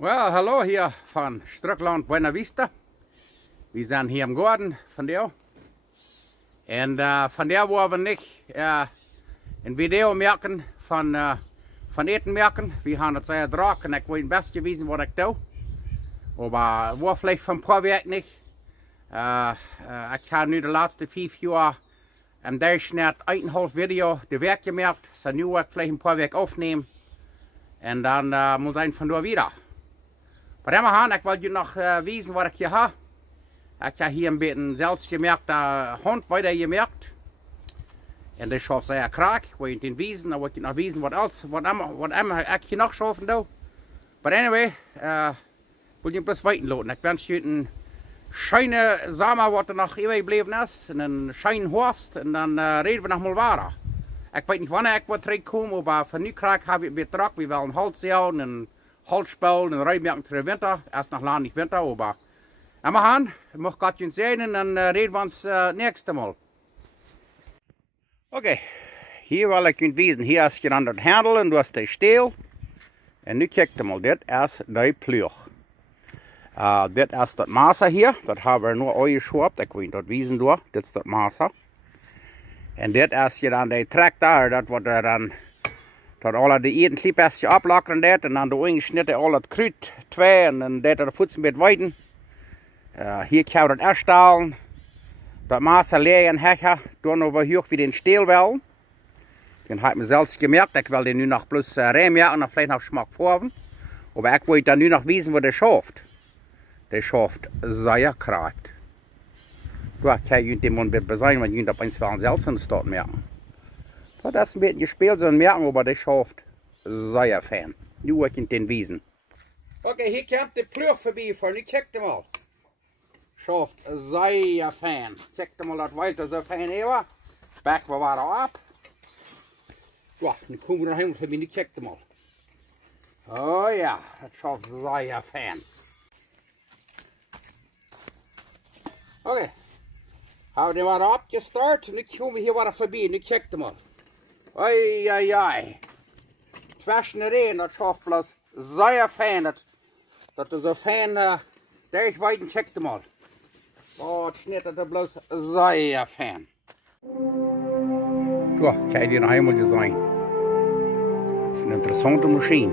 Well, hallo hier von Strickland Buena Vista. Wir sind hier im Garten von der. Und von der wollen wir nicht ein Video merken von Eten merken. Wir haben das sehr drauf und ich will Ihnen best gewesen, was ich tue. Aber war vielleicht vom Projekt nicht. Ich habe nu de laatste 5 jaar im Durchschnitt 1,5 Video de Werk gemerkt. So nu wil ik vielleicht ein paar Werk aufnehmen. Und dann muss ich von da wieder. Aber immerhin, ich wollte noch wissen, was ich hier habe. Ich habe hier ein bisschen selbst gemerkt, der Hund weiter gemerkt. Und das schafft sehr krank. Ich wollte ihn wiesen, aber ich wollte noch wiesen, was ich hier noch schaffen will. Aber anyway, will ich bloß weiten lassen. Ich wünsche euch einen schönen Sommer, was noch übergeblieben ist. Und einen schönen Herbst. Und dann reden wir noch mal weiter. Ich weiß nicht, wann ich zurückkomme, aber von nu krank habe ich Betrag. Wir wollen Holz jagen und Holz spielen und reinmerken für den Winter. Erst noch lange nicht Winter, aber immerhin, ich möchte Gott uns sehen und dann reden wir uns nächstes Mal. Okay, hier will ich Ihnen wiesen. Hier ist hier an das Handel und du hast den Stiel. Und nu kijkt mal, dit is de ploeg. Dit is dat Maser hier, dat hebben we nur uitgeschoopt. Ik weet dat wiesen door, dit is dat Maser. En dit is hier dan de tractor, dat wordt er dan, dat alle de eten kliepestje ablakkeren dit. En dan de ingesnitten al het kruid, twee, en dan dit de voetsen met wijden. Hier kan je dat erstellen. Dat Maser leeg en hekken, dan over hier wie den Stiel wel. Den habe ich mir selbst gemerkt, ich will den nu noch bloß reinmerken und vielleicht noch Geschmack vorhaben. Aber ich wollte dann nu noch wissen, wo der schafft. Der schafft sehr krank. Du kann ich den Mund sein, wenn ich das eins für einen selbst dort merken. Das ist ein bisschen gespielt, so ein Merken, aber der schafft sehr fein. Nu will ich den wiesen. Okay, hier kommt der Plug vorbei, nu kijkt mal. Schafft sehr fein. Kijkt mal, das weiter so fein hier. Back wir weiter ab. Ja, dann kommen wir daheim und verbinden die Kekte mal. Oh ja, das schaut sehr fein. Okay, haben wir den mal abgestartet und dann kommen wir hier weiter vorbei, die Kekte mal. Oi, oi, oi. Zwischen den Rehen, das schaut bloß sehr fein, das ist so fein, durchweiten Kekte mal. Oh, das schnittet das bloß sehr fein. Ja, kann ich dir noch einmal sagen. Das ist eine interessante Maschine.